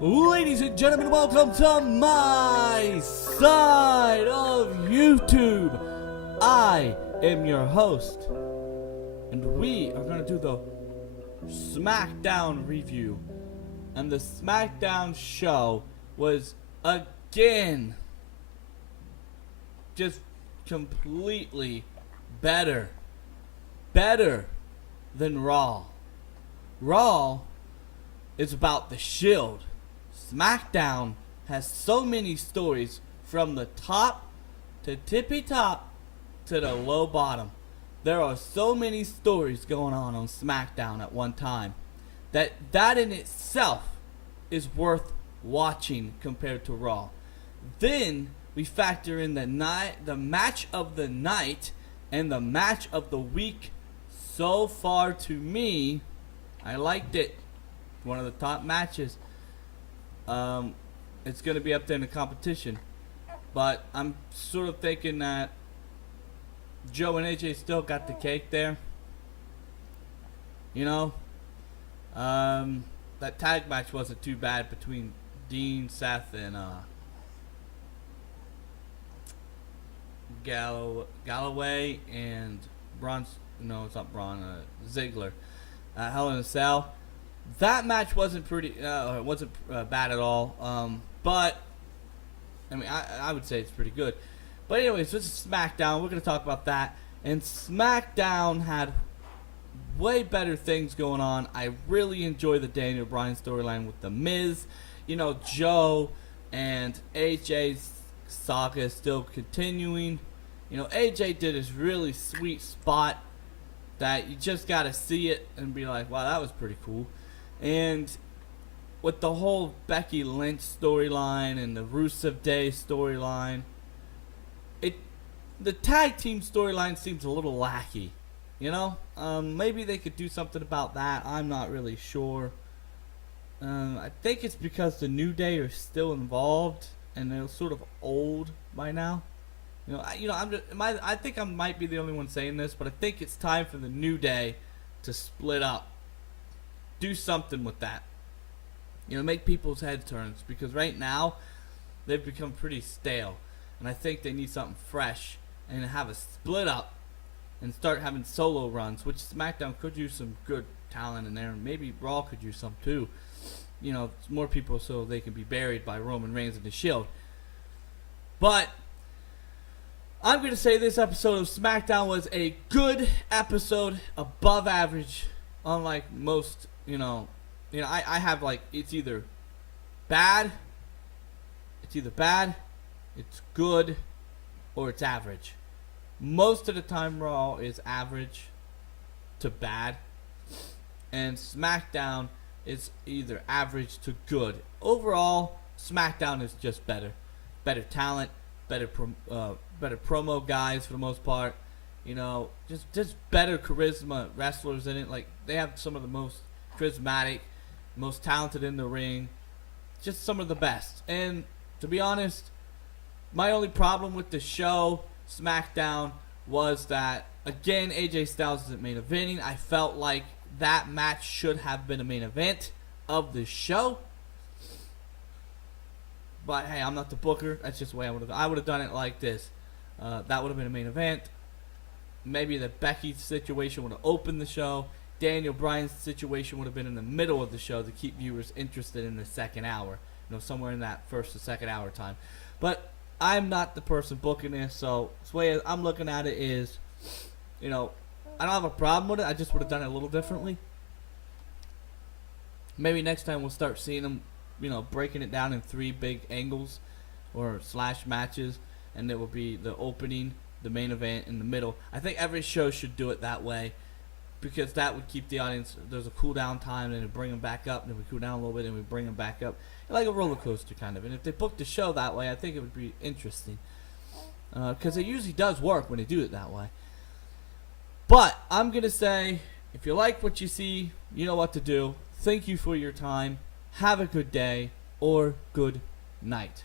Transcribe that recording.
Ladies and gentlemen, welcome to my side of YouTube. I am your host, and we are going to do the Smackdown review. And the Smackdown show was, again, just completely better than Raw. Raw is about the Shield. Smackdown has so many stories from the top to tippy top to the low bottom. There are so many stories going on Smackdown at one time that in itself is worth watching compared to Raw. Then we factor in the match of the night and the match of the week. So far, to me, I liked it. One of the top matches. It's going to be up there in the competition, but I'm sort of thinking that Joe and AJ still got the cake there. You know, that tag match wasn't too bad between Dean, Seth, and Galloway and Braun. No, it's not Braun. Ziggler. Hell in a Cell. That match wasn't bad at all. But I mean, I would say it's pretty good. But anyways, this is SmackDown. We're gonna talk about that. And SmackDown had way better things going on. I really enjoy the Daniel Bryan storyline with The Miz. You know, Joe and AJ's saga is still continuing. You know, AJ did his really sweet spot that you just gotta see it and be like, wow, that was pretty cool. And with the whole Becky Lynch storyline and the Rusev Day storyline, the tag team storyline seems a little lackey. You know, maybe they could do something about that. I'm not really sure. I think it's because the New Day are still involved and they're sort of old by now. I think I might be the only one saying this, but I think it's time for the New Day to split up. Do something with that. You know, make people's heads turn, because right now they've become pretty stale, and I think they need something fresh and have a split up and start having solo runs, which SmackDown could use some good talent in there, and maybe Raw could use some too. You know, more people so they can be buried by Roman Reigns and the Shield. But I'm going to say this episode of SmackDown was a good episode, above average, unlike most. You know, I have like it's either bad, it's good, or it's average. Most of the time, Raw is average to bad, and SmackDown is either average to good. Overall, SmackDown is just better talent, better promo guys for the most part. You know, just better charisma wrestlers in it. Like, they have some of the most charismatic, most talented in the ring, just some of the best. And to be honest, my only problem with the show, SmackDown, was that, again, AJ Styles isn't main eventing. I felt like that match should have been a main event of the show. But hey, I'm not the booker. That's just the way I would have done it like this. That would have been a main event. Maybe the Becky situation would have opened the show. Daniel Bryan's situation would have been in the middle of the show to keep viewers interested in the second hour. You know, somewhere in that first to second hour time. But I'm not the person booking this, so the way I'm looking at it is, you know, I don't have a problem with it. I just would have done it a little differently. Maybe next time we'll start seeing them, you know, breaking it down in 3 big angles or slash matches, and it will be the opening, the main event, in the middle. I think every show should do it that way, because that would keep the audience. There's a cool down time, and then bring them back up, and then we cool down a little bit, and we bring them back up, like a roller coaster kind of. And if they booked the show that way, I think it would be interesting, because it usually does work when they do it that way. But I'm gonna say, if you like what you see, you know what to do. Thank you for your time. Have a good day or good night.